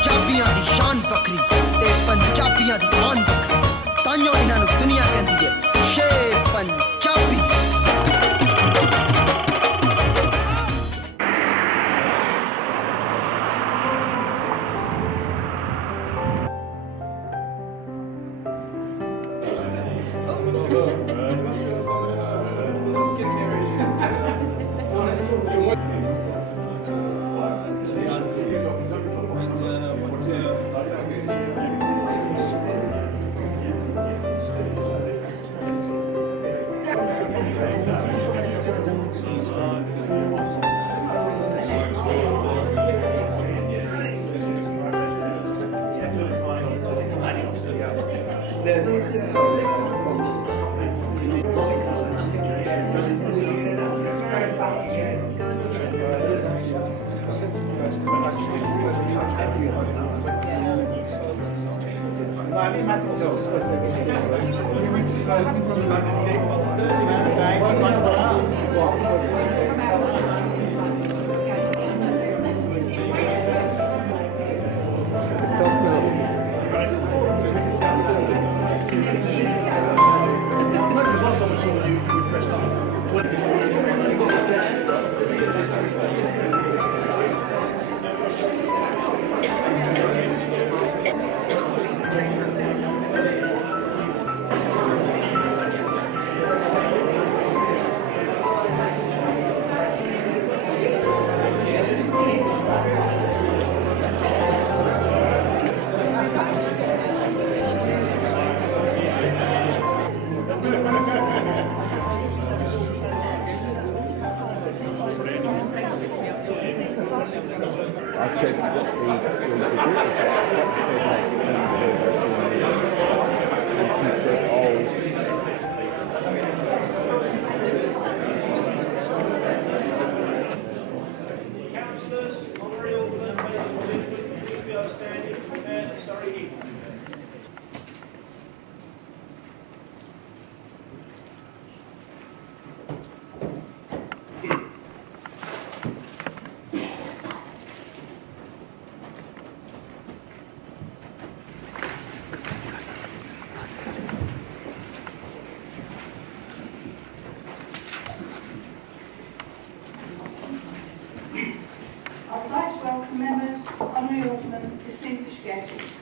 पंजाबियां दी शान वखरी ते पंजाबियां दी आन वखरी ताइयों इन्हां नूं दुनिया कहंदी है शेर Punjabi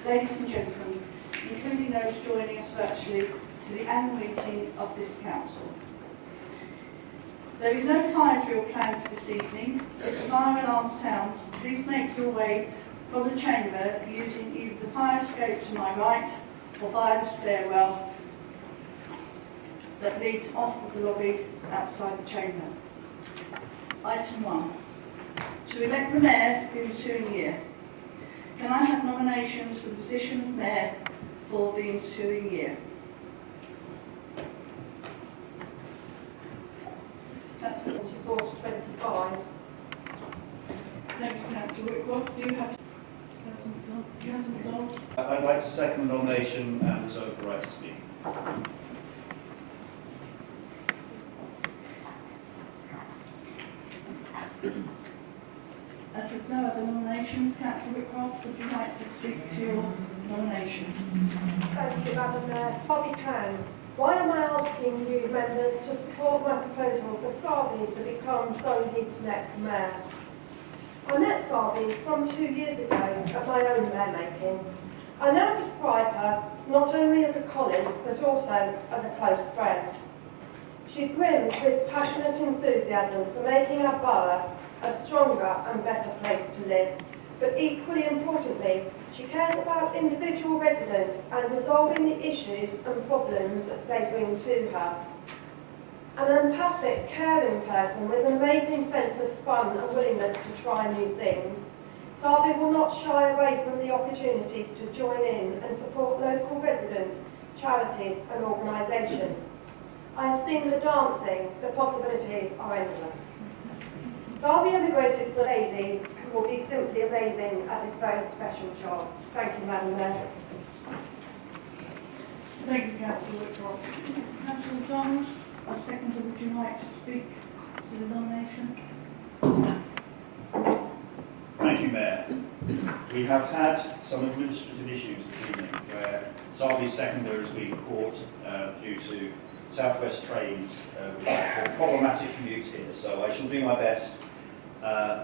Ladies and gentlemen, including those joining us virtually to the annual meeting of this council. There is no fire drill planned for this evening. If the fire alarm sounds, please make your way from the chamber using either the fire escape to my right or via the stairwell that leads off of the lobby outside the chamber. Item 1. To elect the Mayor for the ensuing year. Can I have nominations for the position of Mayor for the ensuing year? Councillor 24 to 25. Thank you, Councillor Whitworth. Do you have Councillor MacDonald? I'd like to second the nomination and reserve the right to speak. As with no other nominations, Councillor Whitworth, would you like to speak to your nomination? Thank you, Madam Mayor. Bobby Can, why am I asking you members to support my proposal for Sarbjit to become Surrey Heath's next mayor? I met Sarbjit some 2 years ago at my own mayor-making. I now describe her not only as a colleague, but also as a close friend. She brims with passionate enthusiasm for making our borough a stronger and better place to live. But equally importantly, she cares about individual residents and resolving the issues and problems that they bring to her. An empathic, caring person with an amazing sense of fun and willingness to try new things, Sarbjit will not shy away from the opportunities to join in and support local residents, charities and organisations. I have seen her dancing, the possibilities are endless. Sarbjit immigrated the lady who will be simply amazing at this very special job. Thank you, Madam Mayor. Thank you, Councillor Whitworth. Councillor Donald, a seconder, would you like to speak to the nomination? Thank you, Mayor. We have had some administrative issues this evening where Sarbjit's seconder has been caught due to South West trains with a problematic commute here. So I shall do my best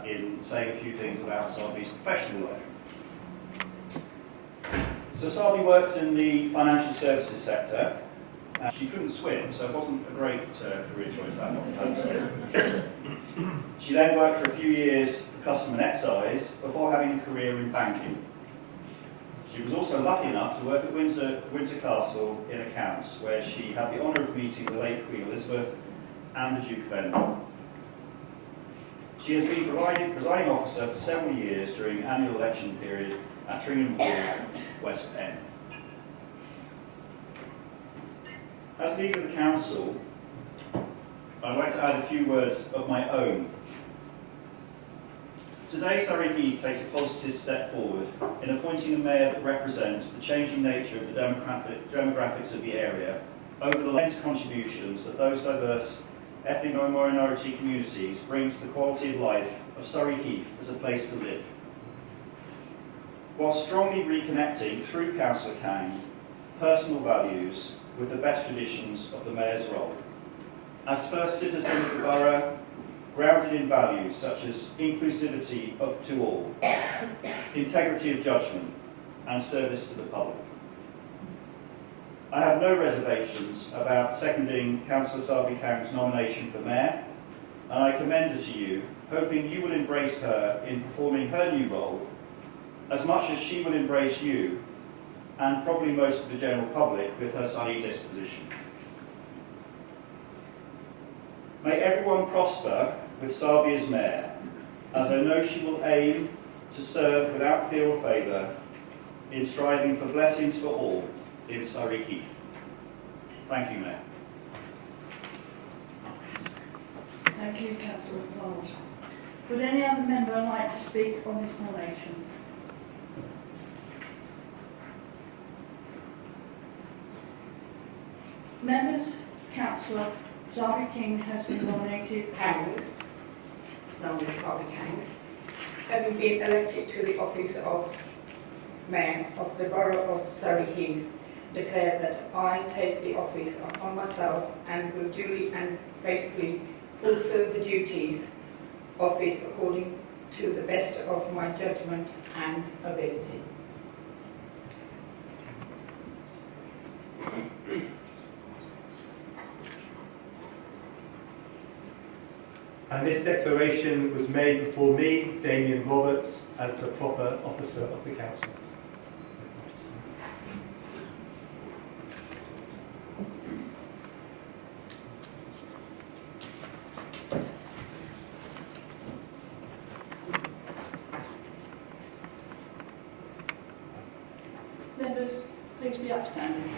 in saying a few things about Sarbjit's professional life. So Sarbjit works in the financial services sector. She couldn't swim, so it wasn't a great career choice, that one. She then worked for a few years for Custom and Excise before having a career in banking. She was also lucky enough to work at Windsor Castle in accounts, where she had the honour of meeting the late Queen Elizabeth and the Duke of Edinburgh. She has been presiding officer for several years during the annual election period at Tringham Hall, West End. As leader of the council, I'd like to add a few words of my own. Today, Surrey Heath takes a positive step forward in appointing a mayor that represents the changing nature of the demographics of the area over the immense contributions that those diverse ethnic minority communities bring to the quality of life of Surrey Heath as a place to live, while strongly reconnecting through Councillor Kang personal values with the best traditions of the mayor's role. As first citizen of the borough, grounded in values such as inclusivity to all, integrity of judgment, and service to the public. I have no reservations about seconding Councillor Sarbjit Kang's nomination for mayor, and I commend her to you, hoping you will embrace her in performing her new role as much as she will embrace you, and probably most of the general public, with her sunny disposition. May everyone prosper with Sarbjit as mayor, as I know she will aim to serve without fear or favour in striving for blessings for all in Surrey Heath. Thank you, Mayor. Thank you, Councillor MacDonald. Would any other member like to speak on this nomination? Members, Councillor Sarbjit King has been nominated. Known as Sarbjit King, having been elected to the office of Mayor of the Borough of Surrey Heath, declare that I take the office upon myself and will duly and faithfully fulfil the duties of it according to the best of my judgment and ability. And this declaration was made before me, Damien Roberts, as the proper officer of the council. Members, please be upstanding.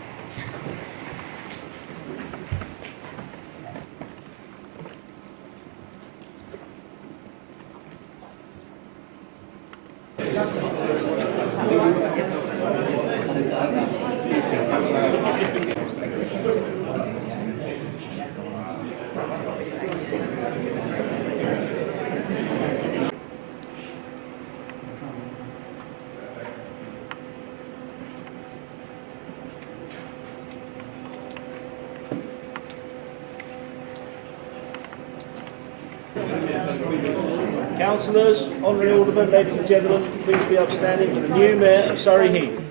Councillors, honorary aldermen, ladies and gentlemen, please be upstanding for the new Mayor of Surrey Heath.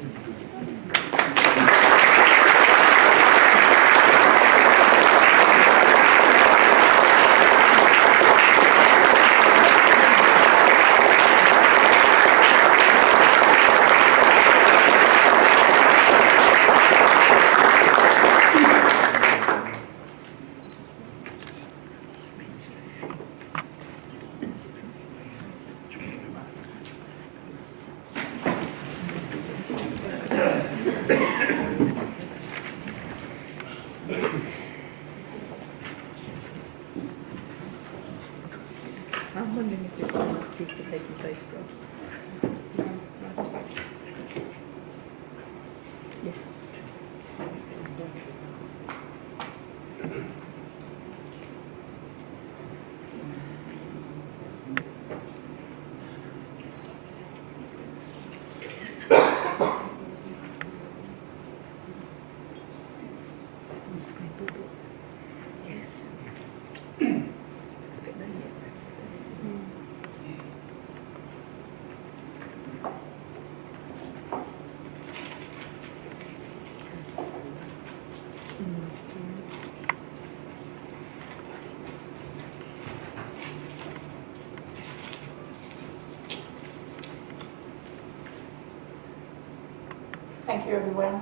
Thank you, everyone.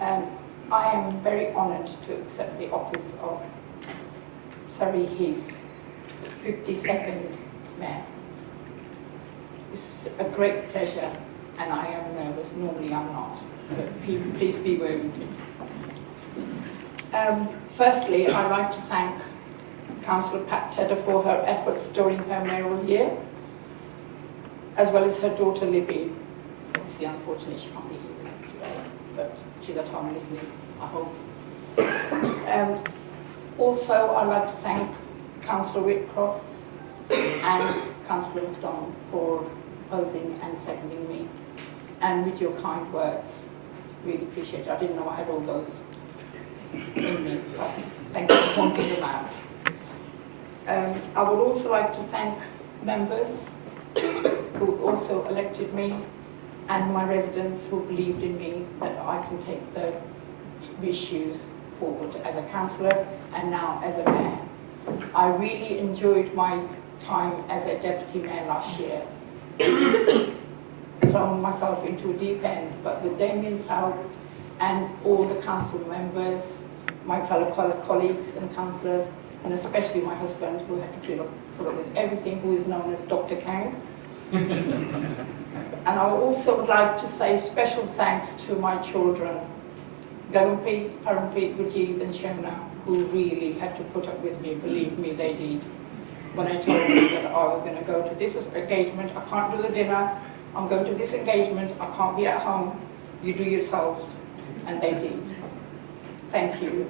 I am very honoured to accept the office of Surrey Heath 52nd Mayor. It's a great pleasure, and I am nervous. Normally I'm not, so please be aware with me. Firstly, I'd like to thank Councillor Pat Tedder for her efforts during her mayoral year, as well as her daughter Libby. Obviously, unfortunately, she can't be here with us today, but she's at home listening, I hope. Also, I'd like to thank Councillor Whitcroft and Councillor MacDonald for proposing and seconding me, and with your kind words. Really appreciate it. I didn't know I had all those in me, but thank you for pointing them out. I would also like to thank members who also elected me, and my residents who believed in me that I can take the issues forward as a councillor and now as a mayor. I really enjoyed my time as a deputy mayor last year. Thrown myself into a deep end, but with Damien's help and all the council members, my fellow colleagues and councillors, and especially my husband, who had to put up with everything, who is known as Dr. Kang. And I also would like to say special thanks to my children, Gaganpreet, Parampreet, Rajiv and Shona, who really had to put up with me. Believe me, they did. When I told them that I was going to go to this engagement, I can't do the dinner, I'm going to this engagement, I can't be at home, you do yourselves. And they did. Thank you.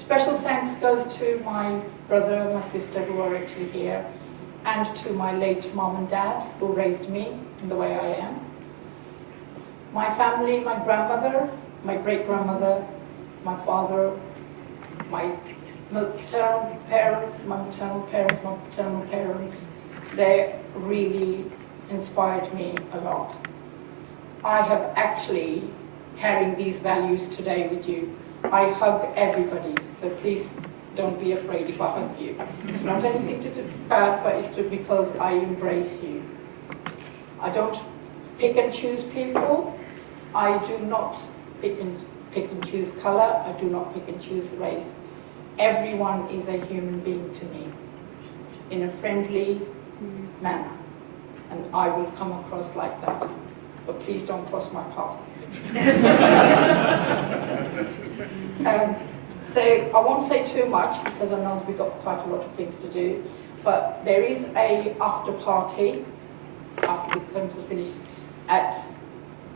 Special thanks goes to my brother, my sister, who are actually here, and to my late mom and dad, who raised me in the way I am. My family, my grandmother, my great-grandmother, my father, my maternal parents, my maternal parents, my paternal parents, they really inspired me a lot. I have actually carrying these values today with you. I hug everybody, so please don't be afraid if I hug you. It's not anything to do bad, but it's because I embrace you. I don't pick and choose people. I do not pick and choose colour. I do not pick and choose race. Everyone is a human being to me, in a friendly manner, and I will come across like that. But please don't cross my path. So I won't say too much because I know we've got quite a lot of things to do, but there is a after party after the films are finished at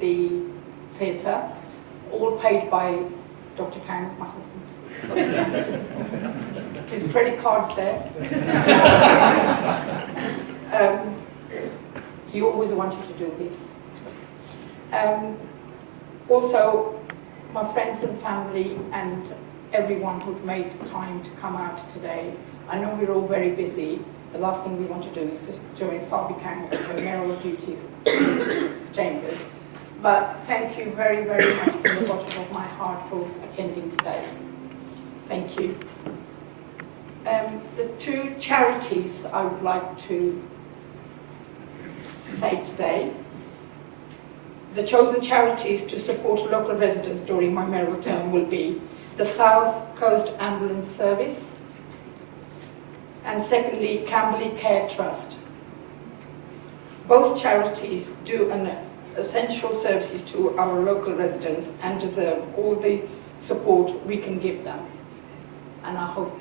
the theatre, all paid by Dr. Kang, my husband. His credit card's there. He always wanted to do this. Also, my friends and family and everyone who've made time to come out today. I know we're all very busy. The last thing we want to do is to join Sarbjit as her mayoral duties chambers. But thank you very, very much from the bottom of my heart for attending today. Thank you. The two charities I would like to say today. The chosen charities to support local residents during my mayoral term will be the South Coast Ambulance Service, and secondly, Camberley Care Trust. Both charities do an essential services to our local residents and deserve all the support we can give them. And I hope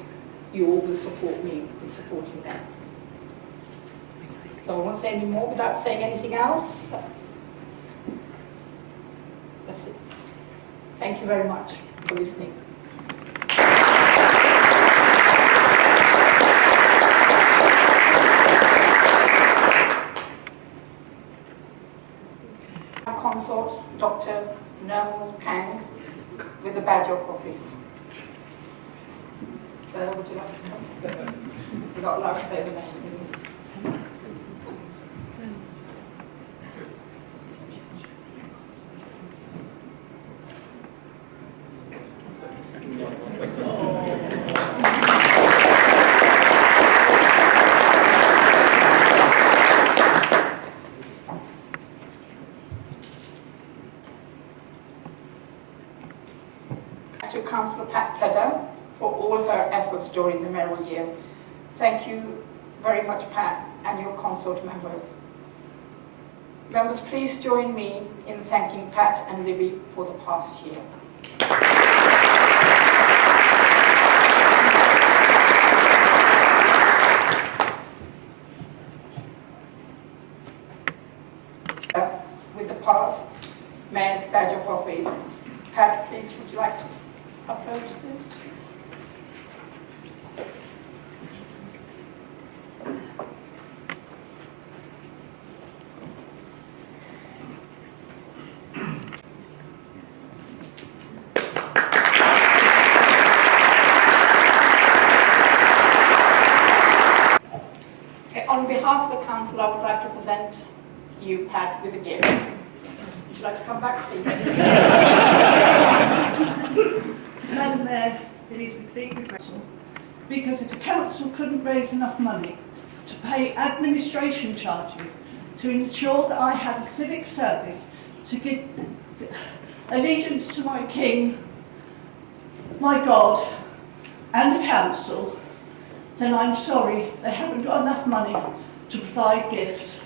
you all will support me in supporting them. So I won't say any more without saying anything else. That's it. Thank you very much for listening. Consort Dr. Nermal Kang with the badge of office. Sir, would you like to come? You're not allowed to say the name. Councillor Pat Tedder for all her efforts during the mayoral year. Thank you very much, Pat, and your consort members. Members, please join me in thanking Pat and Libby for the past year. With the past Mayor's badge of office. Pat, please, would you like to upload this? Okay, on behalf of the council, I would like to present you, Pat, with a gift. Would you like to come back, please? Madam Mayor, it is with deep regret, because if the council couldn't raise enough money to pay administration charges to ensure that I had a civic service to give allegiance to my king, my God, and the council, then I'm sorry they haven't got enough money to provide gifts.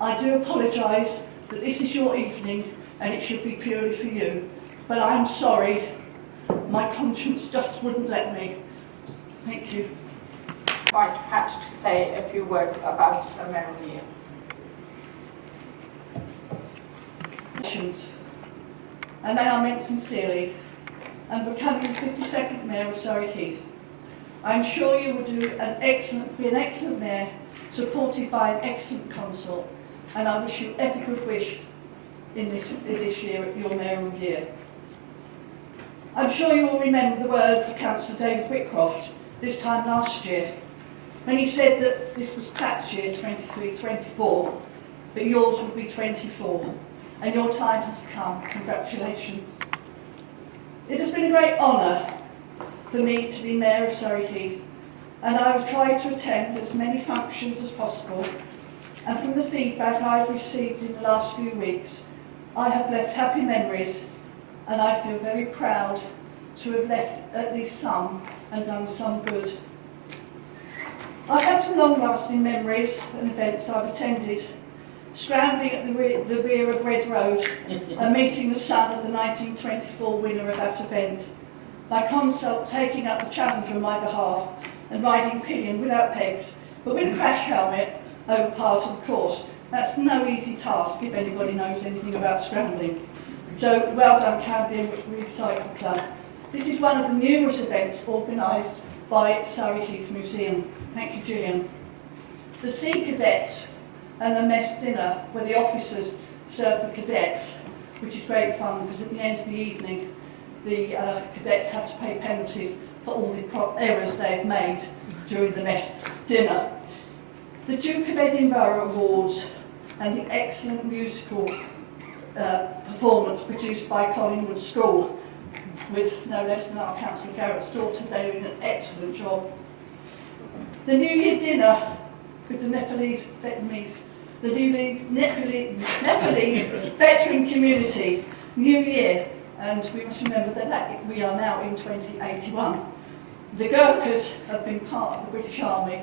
I do apologise that this is your evening and it should be purely for you, but I'm sorry, my conscience just wouldn't let me. Thank you. Invite Pat to say a few words about the mayoral year. And they are meant sincerely, and becoming the 52nd Mayor of Surrey Heath. I'm sure you will be an excellent Mayor, supported by an excellent consort, and I wish you every good wish in this year, at your mayoral year. I'm sure you will remember the words of Councillor David Whitcroft this time last year, when he said that this was Pat's year 23-24, but yours would be 24, and your time has come. Congratulations. It has been a great honour for me to be Mayor of Surrey Heath, and I have tried to attend as many functions as possible, and from the feedback I have received in the last few weeks, I have left happy memories, and I feel very proud to have left at least some and done some good. I've had some long-lasting memories and events I've attended, scrambling at the rear of Red Road and meeting the son of the 1924 winner of that event, my consort taking up the challenge on my behalf and riding pillion without pegs, but with a crash helmet over part of the course. That's no easy task if anybody knows anything about scrambling. So well done, Camden Recycle Club. This is one of the numerous events organised by Surrey Heath Museum. Thank you, Gillian. The Sea Cadets and the mess dinner, where the officers serve the cadets, which is great fun because at the end of the evening, the cadets have to pay penalties for all the errors they've made during the mess dinner. The Duke of Edinburgh Awards and the excellent musical performance produced by Collingwood School, with no less than our Councillor Garrett's daughter doing an excellent job. The New Year dinner with the Nepalese veteran community, New Year, and we must remember that we are now in 2081. The Gurkhas have been part of the British Army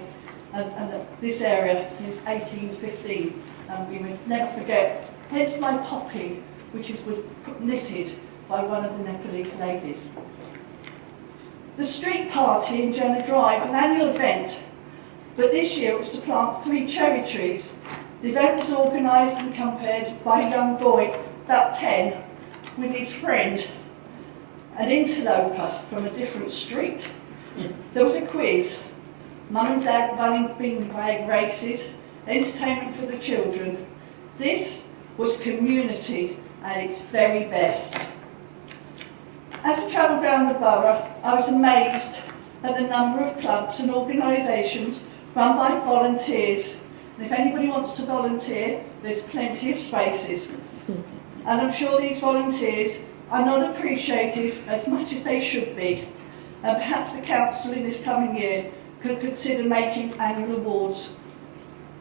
and this area since 1815, and we will never forget, hence my poppy, which was knitted by one of the Nepalese ladies. The street party in Jenner Drive, an annual event, but this year it was to plant 3 cherry trees. The event was organised and accompanied by a young boy, about 10, with his friend, an interloper from a different street. There was a quiz, mum and dad running bin bag races, entertainment for the children. This was community at its very best. As we travelled around the borough, I was amazed at the number of clubs and organisations run by volunteers. And if anybody wants to volunteer, there's plenty of spaces. And I'm sure these volunteers are not appreciated as much as they should be. And perhaps the council in this coming year could consider making annual awards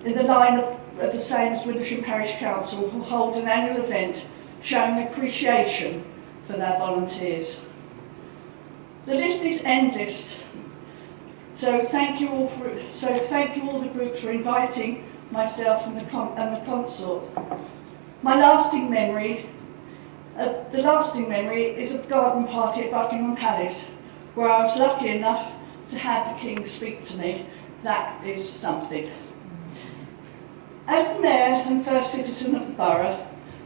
in the line of the same as Windlesham Parish Council, who hold an annual event showing appreciation for their volunteers. The list is endless. So thank you all the groups for inviting myself and the consort. My lasting memory, is of the garden party at Buckingham Palace, where I was lucky enough to have the King speak to me. That is something. As the Mayor and first citizen of the borough,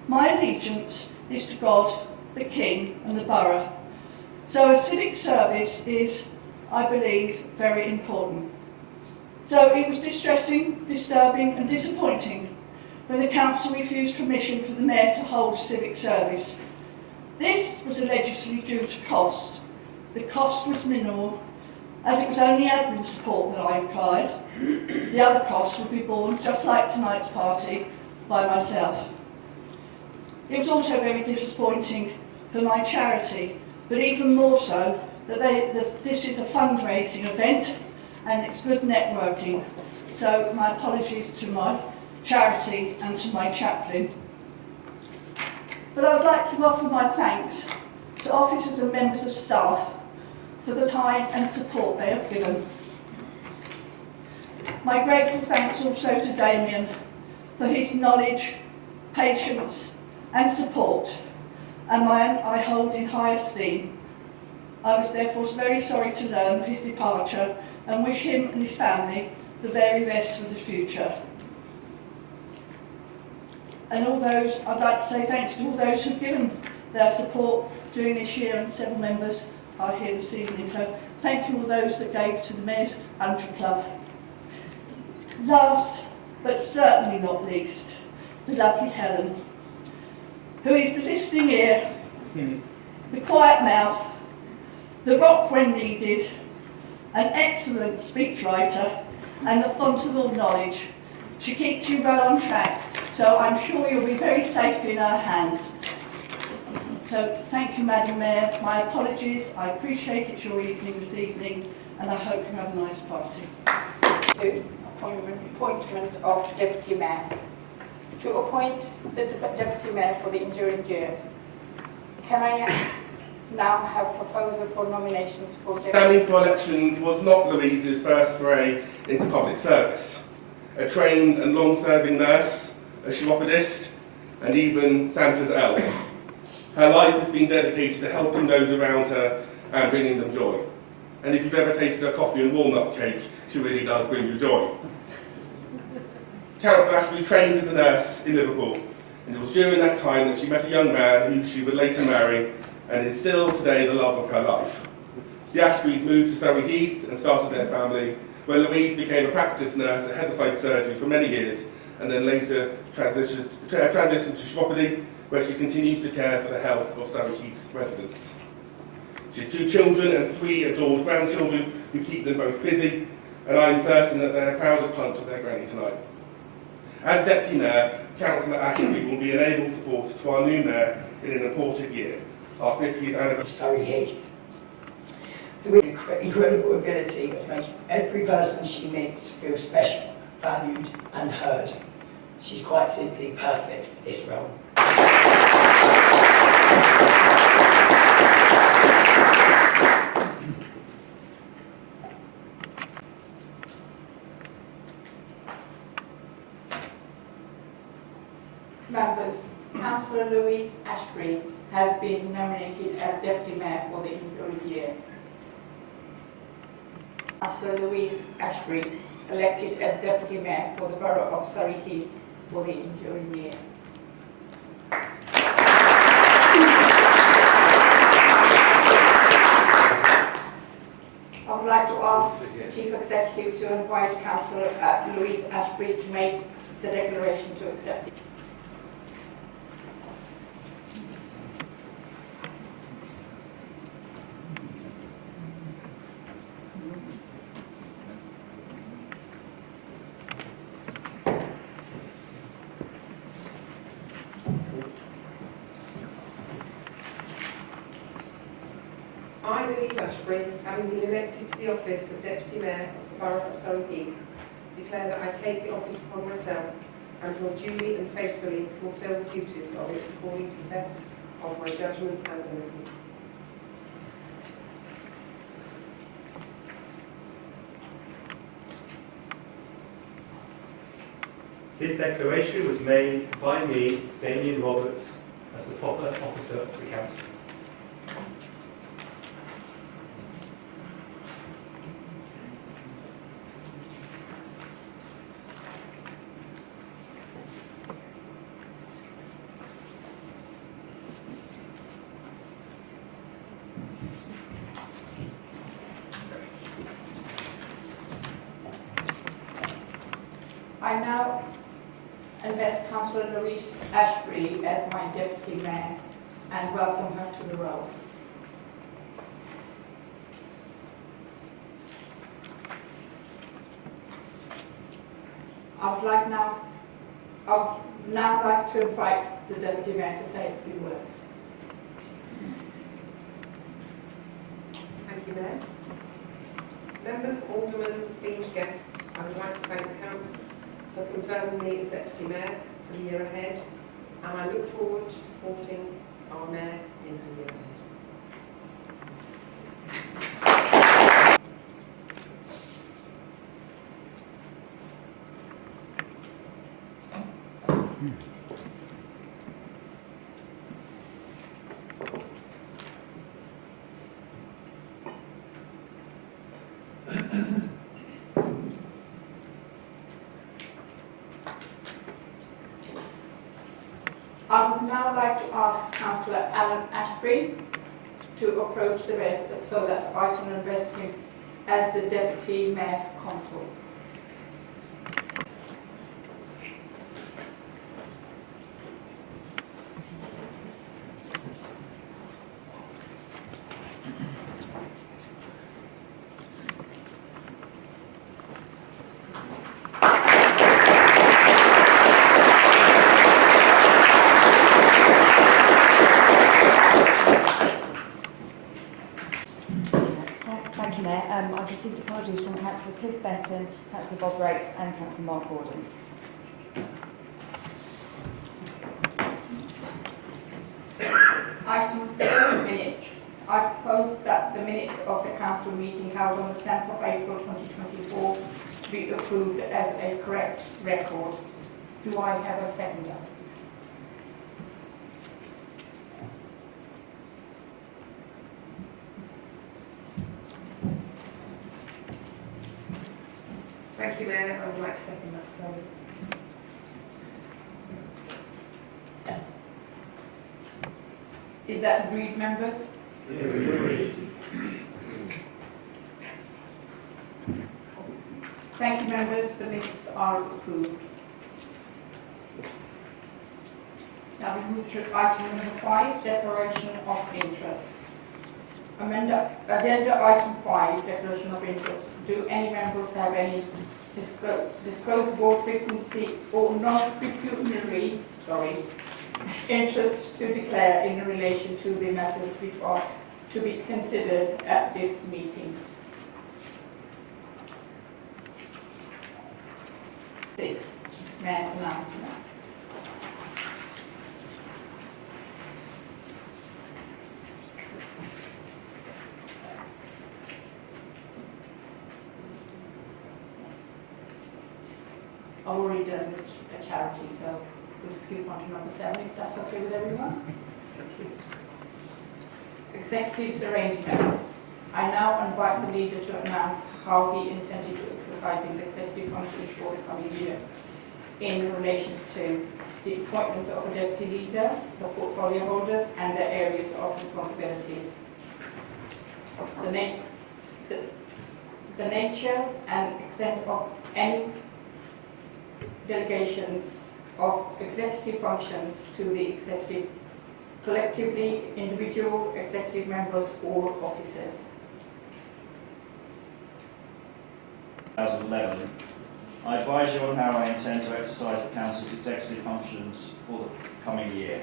my allegiance is to God, the King and the borough. So a civic service is, I believe, very important. So it was distressing, disturbing and disappointing when the council refused permission for the Mayor to hold civic service. This was allegedly due to cost. The cost was minimal, as it was only admin support that I required. The other costs would be borne, just like tonight's party, by myself. It was also very disappointing for my charity, but even more so that this is a fundraising event and it's good networking. So my apologies to my charity and to my chaplain. But I would like to offer my thanks to officers and members of staff for the time and support they have given. My grateful thanks also to Damien for his knowledge, patience and support, and I hold in high esteem. I was therefore very sorry to learn of his departure and wish him and his family the very best for the future. And I'd like to say thanks to all those who've given their support during this year, and several members are here this evening. So thank you all those that gave to the Mayor's Country Club. Last, but certainly not least, the lovely Helen, who is the listening ear, the quiet mouth, the rock when needed, an excellent speechwriter, and the font of all knowledge. She keeps you well on track, so I'm sure you'll be very safe in her hands. So thank you, Madam Mayor. My apologies. I appreciate it's your evening this evening, and I hope you have a nice party. To appointment of Deputy Mayor. To appoint the Deputy Mayor for the enduring year. Can I now have a proposal for nominations for Deputy Mayor? Standing for election was not Louise's first foray into public service. A trained and long-serving nurse, a chiropodist, and even Santa's elf. Her life has been dedicated to helping those around her and bringing them joy. And if you've ever tasted her coffee and walnut cake, she really does bring you joy. Councillor Ashby trained as a nurse in Liverpool, and it was during that time that she met a young man who she would later marry, and is still today the love of her life. The Ashbys moved to Surrey Heath and started their family, where Louise became a practice nurse at Heatherside Surgery for many years, and then later transitioned to chiropody, where she continues to care for the health of Surrey Heath residents. She has 2 children and 3 adored grandchildren who keep them both busy, and I am certain that they're proud as punch of their granny tonight. As Deputy Mayor, Councillor Ashby will be an able supporter to our new Mayor in an important year, our 50th anniversary. Surrey Heath. With incredible ability of making every person she meets feel special, valued and heard. She's quite simply perfect for this role. Members, Councillor Louise Ashby has been nominated as Deputy Mayor for the enduring year. Councillor Louise Ashby, elected as Deputy Mayor for the Borough of Surrey Heath for the enduring year. I would like to ask the Chief Executive to invite Councillor Louise Ashby to make the declaration to accept it. I, Louise Ashby, having been elected to the office of Deputy Mayor of the Borough of Surrey Heath, declare that I take the office upon myself and will duly and faithfully fulfil the duties of it according to the best of my judgment and ability. This declaration was made by me, Damien Roberts, as the proper officer of the council. I now invest Councillor Louise Ashbury as my Deputy Mayor and welcome her to the role. I would now like to invite the Deputy Mayor to say a few words. Thank you, Mayor. Members, aldermen, esteemed guests, I would like to thank the Council for confirming me as Deputy Mayor for the year ahead, and I look forward to supporting our Mayor in the year ahead. I would now like to ask Councillor Alan Ashbury to approach the rest so that I can address him as the Deputy Mayor's Consul. Thank you, Mayor. I've received apologies from Councillor Cliff Betton, Councillor Bob Rakes and Councillor Mark Gordon. Item 4, minutes. I propose that the minutes of the council meeting held on the 10th of April 2024 be approved as a correct record. Do I have a seconder? Thank you, Mayor. I would like to second that proposal. Is that agreed, members? Yes, agreed. Thank you, members. The minutes are approved. Now we move to item number 5, declaration of interest. Agenda item 5, declaration of interest. Do any members have any disclosable frequency or non-pecuniary interest to declare in relation to the matters which are to be considered at this meeting? 6, Mayor's announcement. I've already done a charity, so we'll skip on to number 7 if that's okay with everyone. Thank you. Executive's arrangements. I now invite the leader to announce how he intended to exercise his executive functions for the coming year in relation to the appointments of a deputy leader, the portfolio holders and their areas of responsibilities. The nature and extent of any delegations of executive functions to the executive, collectively, individual executive members or officers. 2011. I advise you on how I intend to exercise the Council's executive functions for the coming year.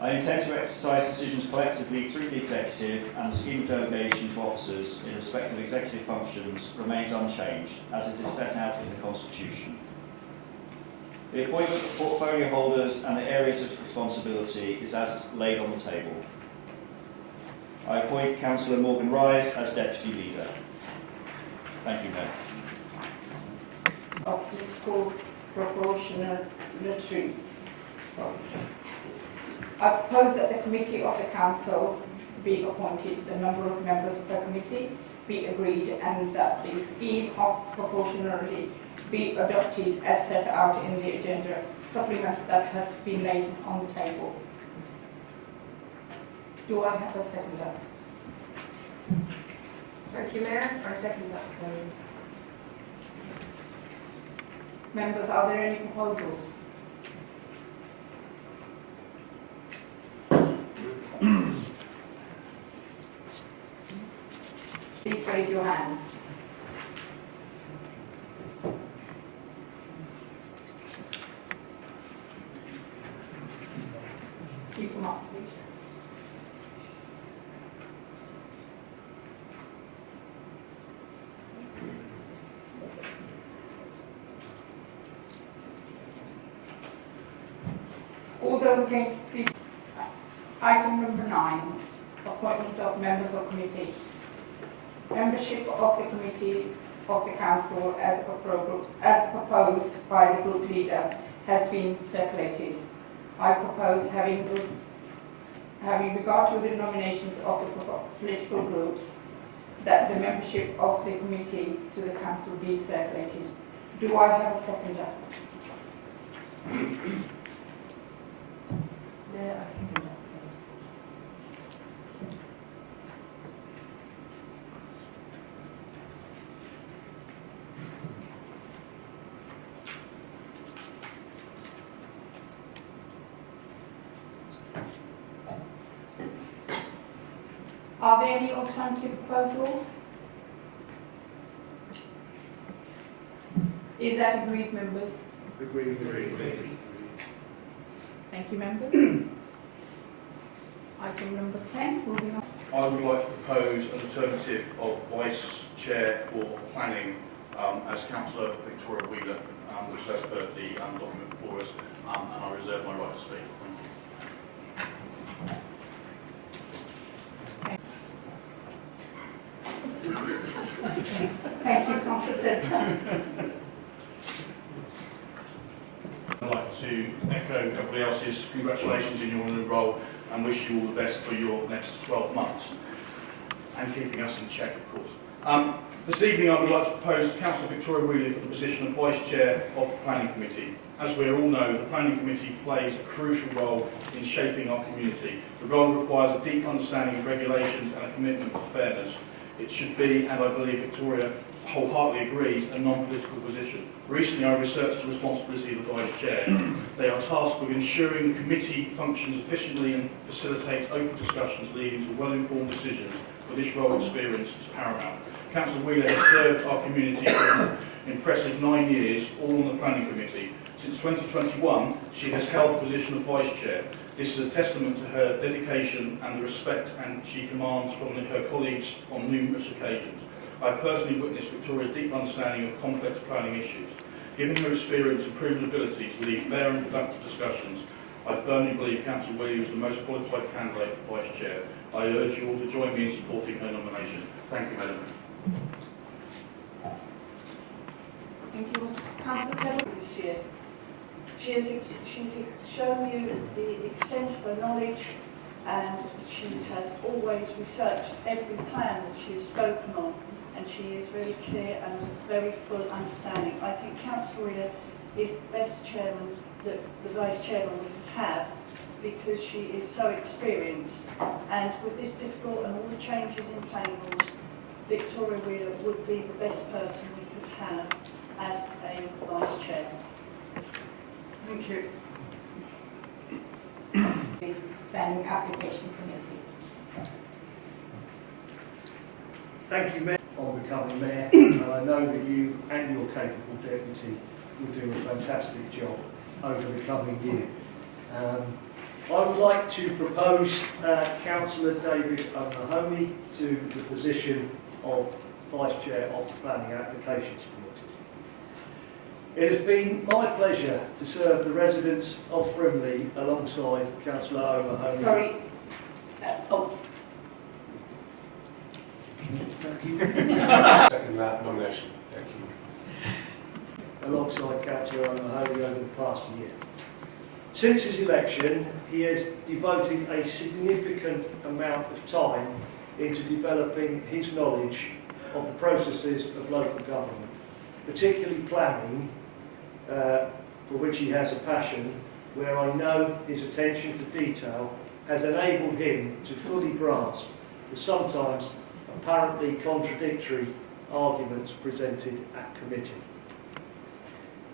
I intend to exercise decisions collectively through the executive, and the scheme of delegation to officers in respect of executive functions remains unchanged as it is set out in the Constitution. The appointment of portfolio holders and the areas of responsibility is as laid on the table. I appoint Councillor Morgan Rise as Deputy Leader. Thank you, Mayor. Of political proportionality. I propose that the committee of the council be appointed, the number of members of the committee be agreed, and that the scheme of proportionality be adopted as set out in the agenda supplements that have been laid on the table. Do I have a seconder? Thank you, Mayor. I second that proposal. Members, are there any proposals? Please raise your hands. Keep them up, please. All those against, please. Item number 9, appointments of members of committee. Membership of the committee of the council as proposed by the group leader has been circulated. I propose, having regard to the nominations of the political groups, that the membership of the committee to the council be circulated. Do I have a seconder? There, I second that. Are there any alternative proposals? Is that agreed, members? Agreed. Thank you, members. Item number 10, moving on. I would like to propose an alternative of Vice Chair for Planning as Councillor Victoria Wheeler, which is as per the document before us, and I reserve my right to speak. Thank you, Councillor. I'd like to echo everybody else's congratulations in your new role and wish you all the best for your next 12 months, and keeping us in check, of course. This evening I would like to propose to Councillor Victoria Wheeler for the position of Vice Chair of the Planning Committee. As we all know, the Planning Committee plays a crucial role in shaping our community. The role requires a deep understanding of regulations and a commitment to fairness. It should be, and I believe Victoria wholeheartedly agrees, a non-political position. Recently I researched the responsibility of the Vice Chair. They are tasked with ensuring the committee functions efficiently and facilitates open discussions leading to well-informed decisions, for this role experience is paramount. Councillor Wheeler has served our community for an impressive 9 years, all on the Planning Committee. Since 2021, she has held the position of Vice Chair. This is a testament to her dedication and the respect she commands from her colleagues on numerous occasions. I have personally witnessed Victoria's deep understanding of complex planning issues. Given her experience and proven ability to lead fair and productive discussions, I firmly believe Councillor Wheeler is the most qualified candidate for Vice Chair. I urge you all to join me in supporting her nomination. Thank you, Madam. Thank you, Councillor Taylor. This year. She's shown you the extent of her knowledge, and she has always researched every plan that she has spoken on, and she is very clear and has a very full understanding. I think Councillor Wheeler is the best chairman that the Vice Chairman we could have, because she is so experienced, and with this difficult and all the changes in planning rules, Victoria Wheeler would be the best person we could have as a Vice Chair. Thank you. Planning Application Committee. Thank you, Mayor, on becoming Mayor. And I know that you and your capable deputy will do a fantastic job over the coming year. I would like to propose Councillor David O'Mahony to the position of Vice Chair of the Planning Applications Committee. It has been my pleasure to serve the residents of Frimley alongside Councillor O'Mahony. Sorry. Second that nomination. Thank you. alongside Councillor O'Mahony over the past year. Since his election, he has devoted a significant amount of time into developing his knowledge of the processes of local government, particularly planning, for which he has a passion, where I know his attention to detail has enabled him to fully grasp the sometimes apparently contradictory arguments presented at committee.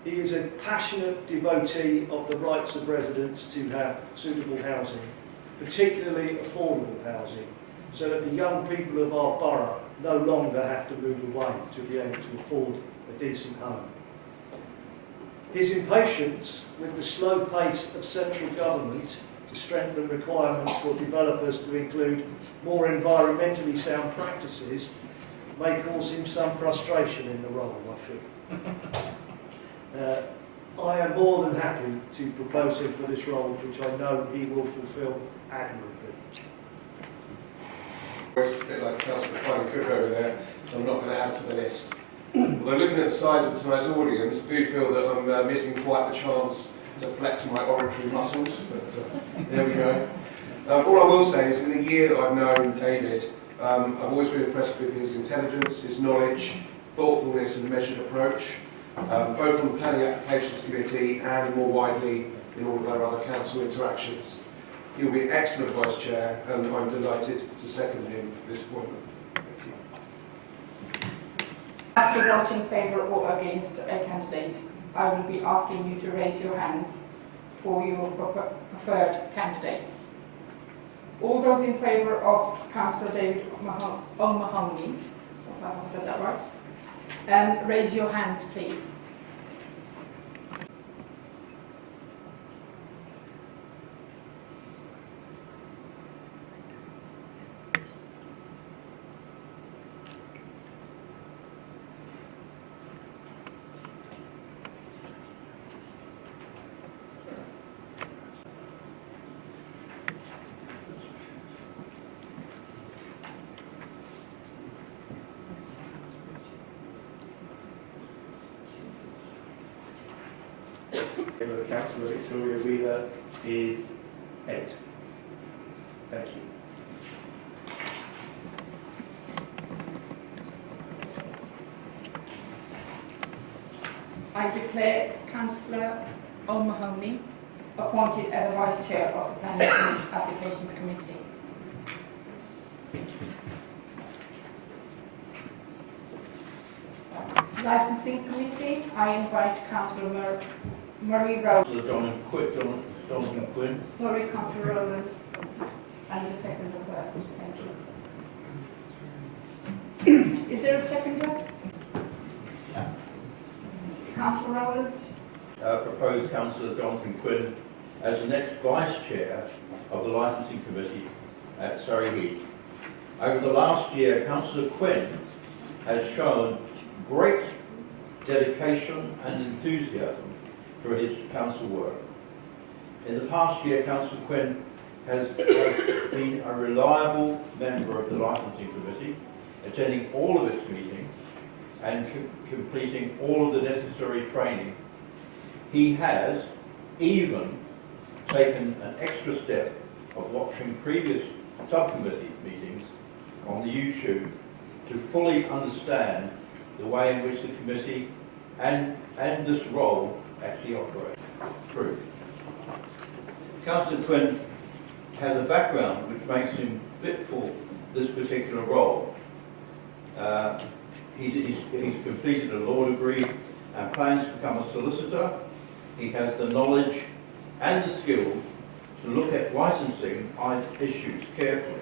He is a passionate devotee of the rights of residents to have suitable housing, particularly affordable housing, so that the young people of our borough no longer have to move away to be able to afford a decent home. His impatience with the slow pace of central government to strengthen requirements for developers to include more environmentally sound practices may cause him some frustration in the role, I feel. I am more than happy to propose him for this role, which I know he will fulfil admirably. It's a bit like Councillor Cook over there, so I'm not going to add to the list. Although looking at the size of tonight's audience, I do feel that I'm missing quite the chance to flex my oratory muscles, but there we go. All I will say is in the year that I've known David, I've always been impressed with his intelligence, his knowledge, thoughtfulness and measured approach, both on the Planning Applications Committee and more widely in all of our other council interactions. He'll be an excellent Vice Chair and I'm delighted to second him for this appointment. As to vote in favour or against a candidate, I will be asking you to raise your hands for your preferred candidates. All those in favour of Councillor David O'Mahony, if I have said that right, raise your hands please. Councillor Victoria Wheeler is 8. Thank you. I declare Councillor O'Mahony appointed as a Vice Chair of the Planning Applications Committee. Licensing Committee, I invite Councillor Murray Rowlands. Jonathan Quinn. Sorry, Councillor Rowlands. And the second or first. Thank you. Is there a seconder? Councillor Rowlands. Proposed Councillor Jonathan Quinn as the next Vice Chair of the Licensing Committee at Surrey Heath. Over the last year, Councillor Quinn has shown great dedication and enthusiasm for his council work. In the past year, Councillor Quinn has been a reliable member of the Licensing Committee, attending all of its meetings and completing all of the necessary training. He has even taken an extra step of watching previous subcommittee meetings on the YouTube to fully understand the way in which the committee and this role actually operate. True. Councillor Quinn has a background which makes him fit for this particular role. He's completed a law degree and plans to become a solicitor. He has the knowledge and the skill to look at licensing issues carefully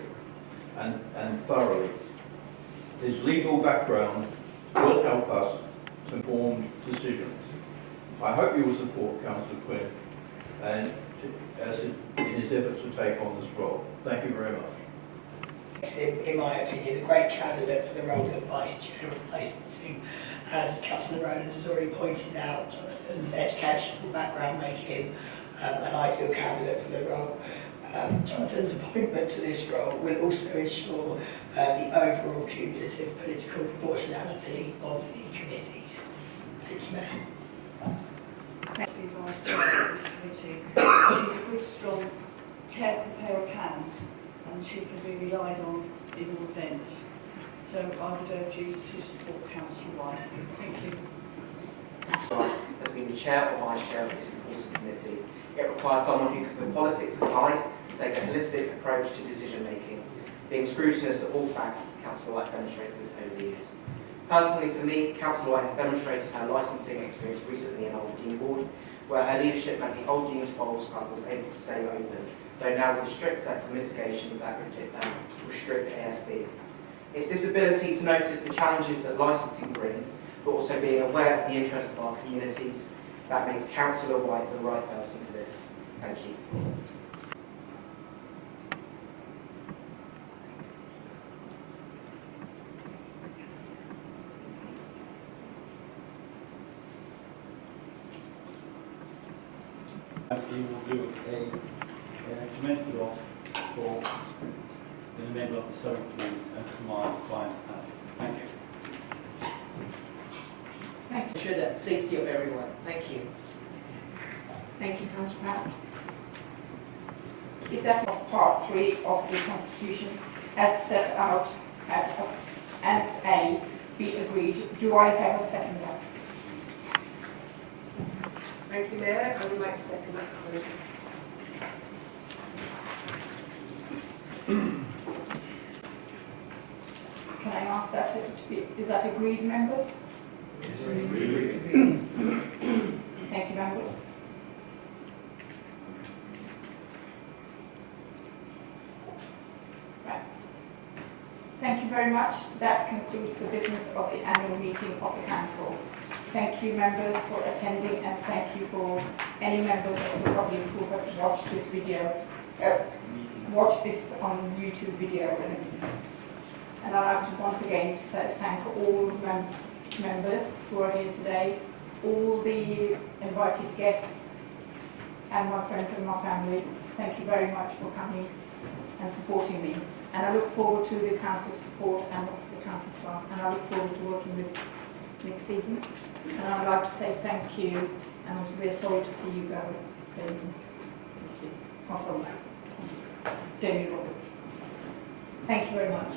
and thoroughly. His legal background will help us to inform decisions. I hope you will support Councillor Quinn and in his efforts to take on this role. Thank you very much. In my opinion, a great candidate for the role of Vice Chair of Licensing. As Councillor Rowlands has already pointed out, Jonathan's educational background make him an ideal candidate for the role. Jonathan's appointment to this role will also ensure the overall cumulative political proportionality of the committees. Thank you, Mayor. vice chair of this committee. She's a good, strong, careful pair of hands, and she can be relied on in all events. So I would urge you to support Councillor White. Thank you. As being the chair or vice chair of this important committee, it requires someone who can put politics aside and take a holistic approach to decision making, being scrutinous to all facts. Councillor White demonstrated this over the years. Personally, for me, Councillor White has demonstrated her licensing experience recently in Old Dean Ward, where her leadership meant the Old Dean's Bowls Club was able to stay open, though now with a strict set of mitigation that would restrict ASB. It's this ability to notice the challenges that licensing brings, but also being aware of the interests of our communities, that makes Councillor White the right person for this. Thank you. We will do a commensurate off for the member of the Surrey Police and for my client. Thank you. Thank you. Ensure the safety of everyone. Thank you. Thank you, Councillor Pratt. Is that of Part 3 of the Constitution as set out at Annex A be agreed? Do I have a seconder? Thank you, Mayor. I would like to second that proposal. Can I ask that to be, is that agreed, members? Yes. Agreed. Thank you, members. Right. Thank you very much. That concludes the business of the annual meeting of the Council. Thank you, members, for attending, and thank you for any members of the public who have watched this video, watched this on YouTube video and everything. And I'd like to once again to say thank all members who are here today, all the invited guests, and my friends and my family. Thank you very much for coming and supporting me. And I look forward to the council's support and the council staff, and I look forward to working with next evening. And I'd like to say thank you, and we're sorry to see you go, Damien. Councillor Damien Roberts. Thank you very much.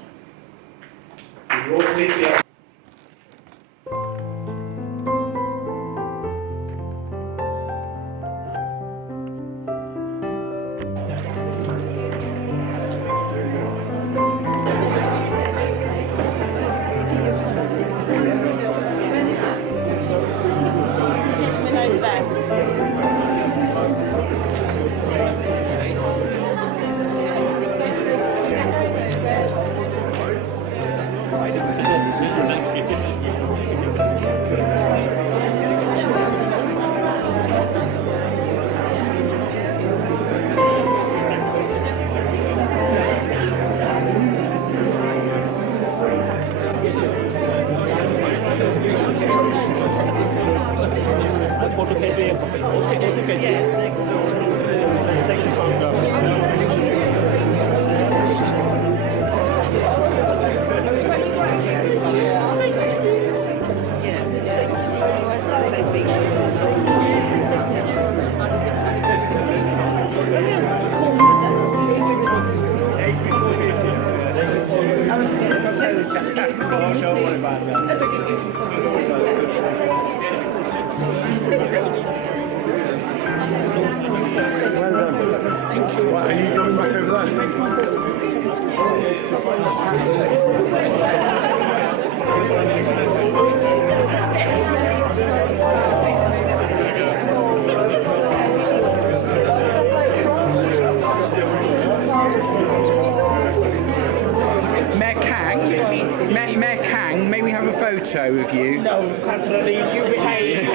Mayor Kang, may we have a photo of you? No, Councillor Lee, you behave.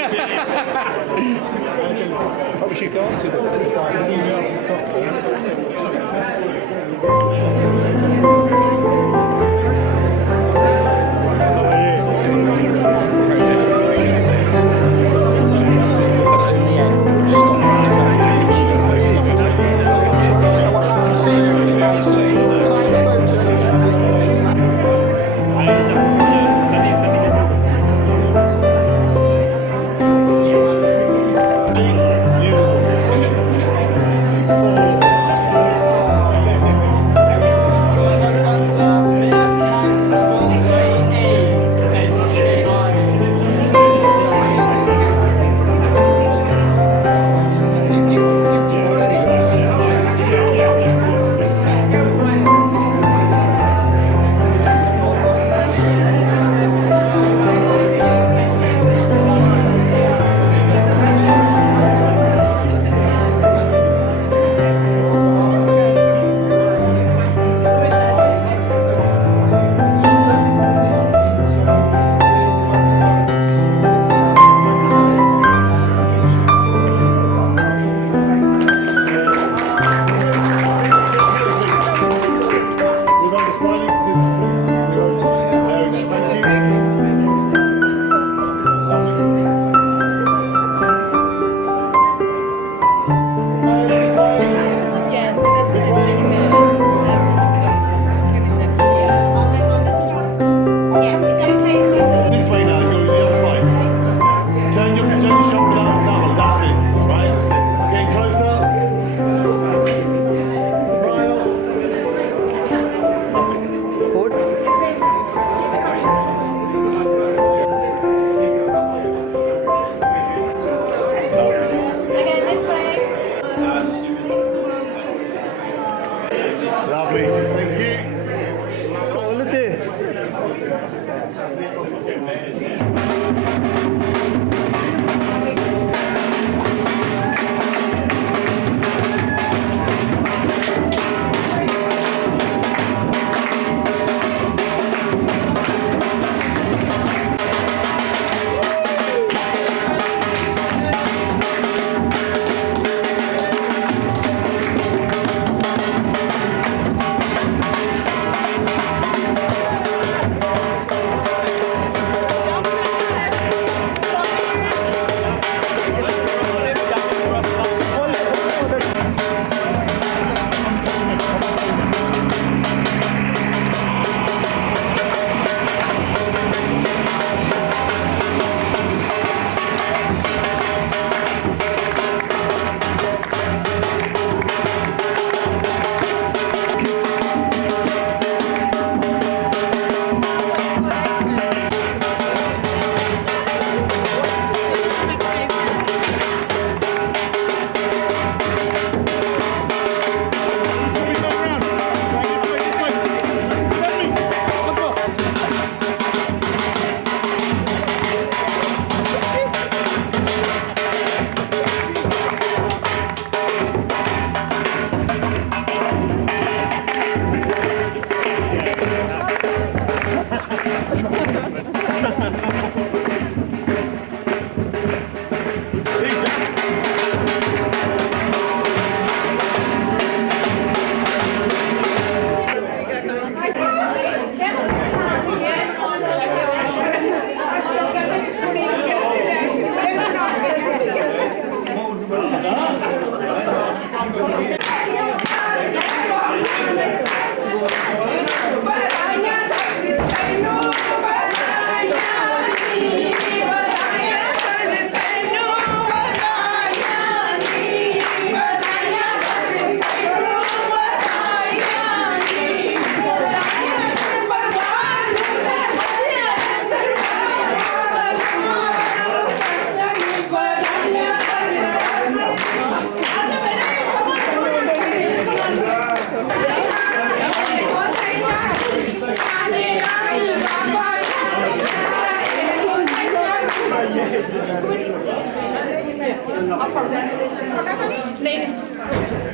Probably should go on to Thank you.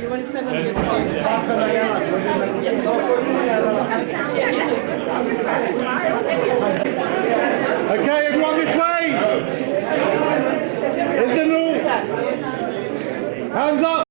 you want to send on your Okay, everyone this way! In the north! Hands up!